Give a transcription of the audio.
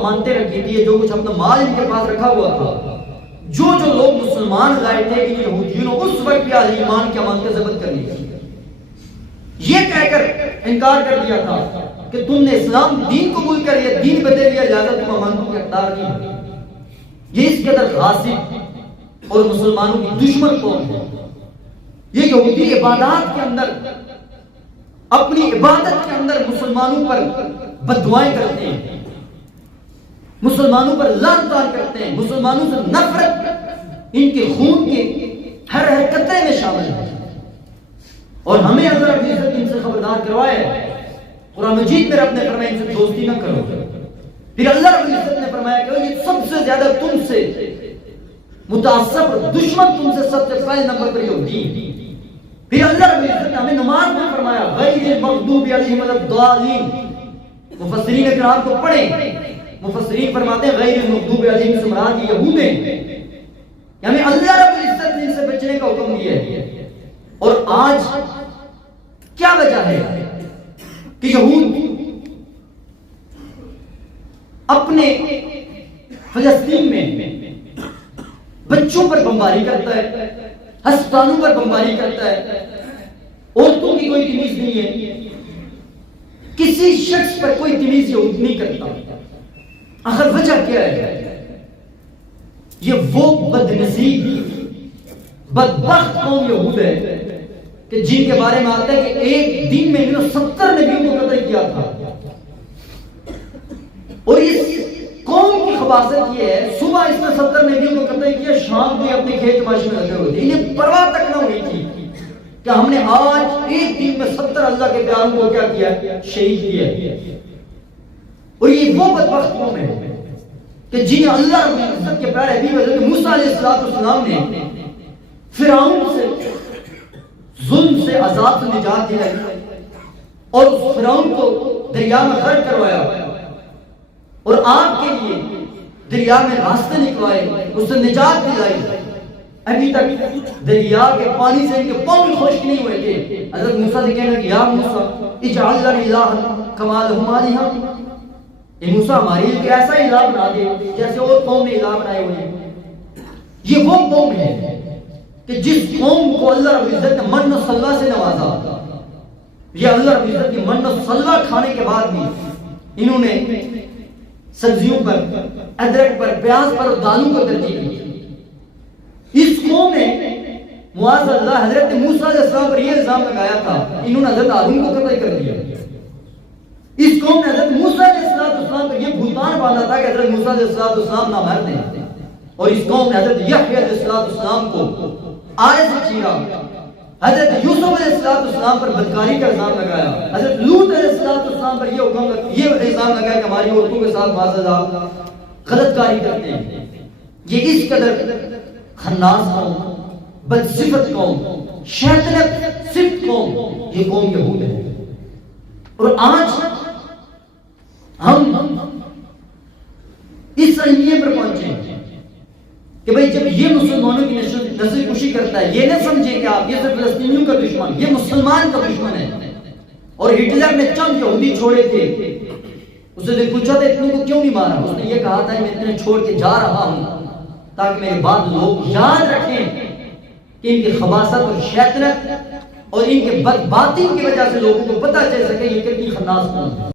امانتیں رکھی تھی، جو کچھ اپنا مال ان کے پاس رکھا ہوا تھا، جو لوگ مسلمان لائے تھے ان یہودیوں نے اس وقت بھی اہل ایمان کی امانتیں ضبط کر لی تھی، یہ کہہ کر انکار کر دیا تھا کہ تم نے اسلام دین قبول کر لیا، دین بدل لیا، لہذا تم امانتوں کے حقدار نہیں ہو۔ یہ اس قدر غاصب اور مسلمانوں کی دشمن قوم ہے۔ یہ یہودی عبادات کے اندر، اپنی عبادت کے اندر مسلمانوں پر بددعائیں کرتے ہیں، مسلمانوں پر لعنت کرتے ہیں، مسلمانوں سے نفرت ان کے خون کے ہر قطرے میں شامل ہے، اور ہمیں اللہ رب العزت ان سے خبردار کروایا ہے۔ قرآن مجید میں رب نے فرمایا ان سے دوستی نہ کرو، پھر اللہ رب العزت نے فرمایا کہ یہ سب سے زیادہ تم سے متعصب اور دشمن تم سے سب سے پہلے نمبر پر یہودی ہیں۔ پھر اللہ رب العزت نے ہمیں نماز میں فرمایا غیر المغضوب علیہم ولا الضالین، مفسرین کرام کو پڑھیں، مفسرین فرماتے ہیں غیر المغضوب علیہم سے مراد یہود ہیں، یعنی اللہ رب العزت نے ان سے بچنے کا حکم دیا ہے۔ اور آج کیا وجہ ہے کہ یہود اپنے فلسطین میں بچوں پر بمباری کرتا ہے، ہسپتالوں پر بمباری کرتا ہے، عورتوں کی کوئی تمیز نہیں ہے، کسی شخص پر کوئی تمیز یہود نہیں کرتا؟ آخر وجہ کیا ہے؟ یہ وہ بدنصیب بدبخت قوم یہود ہے کہ جن کے بارے میں آتا ہے کہ ایک دن میں انہوں نے 70 نبیوں کو قتل کیا تھا، اور اس قوم کی خباثت یہ ہے صبح اس نے 70 نبیوں کو قتل کیا، شام کو اپنے کھیت تماشے میں لگے ہوئے تھے، انہیں پرواہ تک نہ ہوئی تھی کہ ہم نے آج ایک دن میں 70 اللہ کے پیاروں کو کیا کیا؟ شہید کیا۔ اور یہ وہ بدبخت قوم ہے کہ جنہیں اللہ رب العزت کے پیارے حبیب حضرت موسیٰ علیہ السلام نے فرعون سے ظلم سے عذاب سے نجات دلائی، اور اس فرعون کو دریا میں غرق کروایا، اور آپ کے لیے دریا میں راستے نکلوائے، اس سے نجات دلائی۔ ابھی تک دریا کے پانی سے ان کے پاؤں بھی خشک نہیں ہوئے تھے۔ حضرت موسیٰ سے کہنا کہ یا موسیٰ اجعل لنا الہا کما لہم آلہہ، اے موسیٰ ہمارے لیے ایسا الہ بنا دے جیسے اور قوم نے الہ بنائے ہوئے ہیں۔ یہ وہ قوم ہے کہ جس قوم کو اللہ رب العزت نے من و سلوہ سے نوازا، یہ اللہ رب العزت کی من و سلوہ کھانے کے بعد بھی انہوں نے سبزیوں پر، ادرک پر، پیاز پر اور دالوں کو ترجیح دی۔ اس قوم نے معاذ اللہ حضرت موسیٰ علیہ السلام پر یہ الزام لگایا تھا، انہوں نے حضرت ہارون کو قتل کر دیا۔ اس قوم نے حضرت موسیٰ علیہ السلام پر یہ بہتان باندھا تھا کہ حضرت موسیٰ علیہ السلام نامرد ہیں، اور اس قوم نے حضرت یحییٰ علیہ السلام کو آڑے سے چیرا، حضرت یوسف علیہ السلام پر بدکاری کا الزام لگایا، حضرت لوط علیہ السلام پر یہ الزام لگایا کہ ہماری عورتوں کے ساتھ معاذ اللہ غلط کاری کرتے ہیں۔ یہ اس قدر خناس قوم، بدصفت قوم، شیطنت صفت قوم، یہ قوم یہود ہے۔ اور آج ہم اس علمیے پر پہنچے ہیں کہ بھئی جب یہ مسلمانوں کی نسل کشی کرتا ہے، یہ نہ سمجھیں کہ آپ یہ صرف فلسطینیوں کا دشمن، یہ مسلمان کا دشمن ہے۔ اور ہٹلر نے چند یہودی چھوڑے تھے، اسے نے پوچھا تھا اتنے کو کیوں نہیں مارا؟ اس نے یہ کہا تھا میں اتنے چھوڑ کے جا رہا ہوں تاکہ میرے بعد لوگ یاد رکھیں کہ ان کی خباثت اور شیطنت اور ان کے بدباطی کی وجہ سے لوگوں کو پتہ چل سکے یہ کتنی خناس قوم ہے۔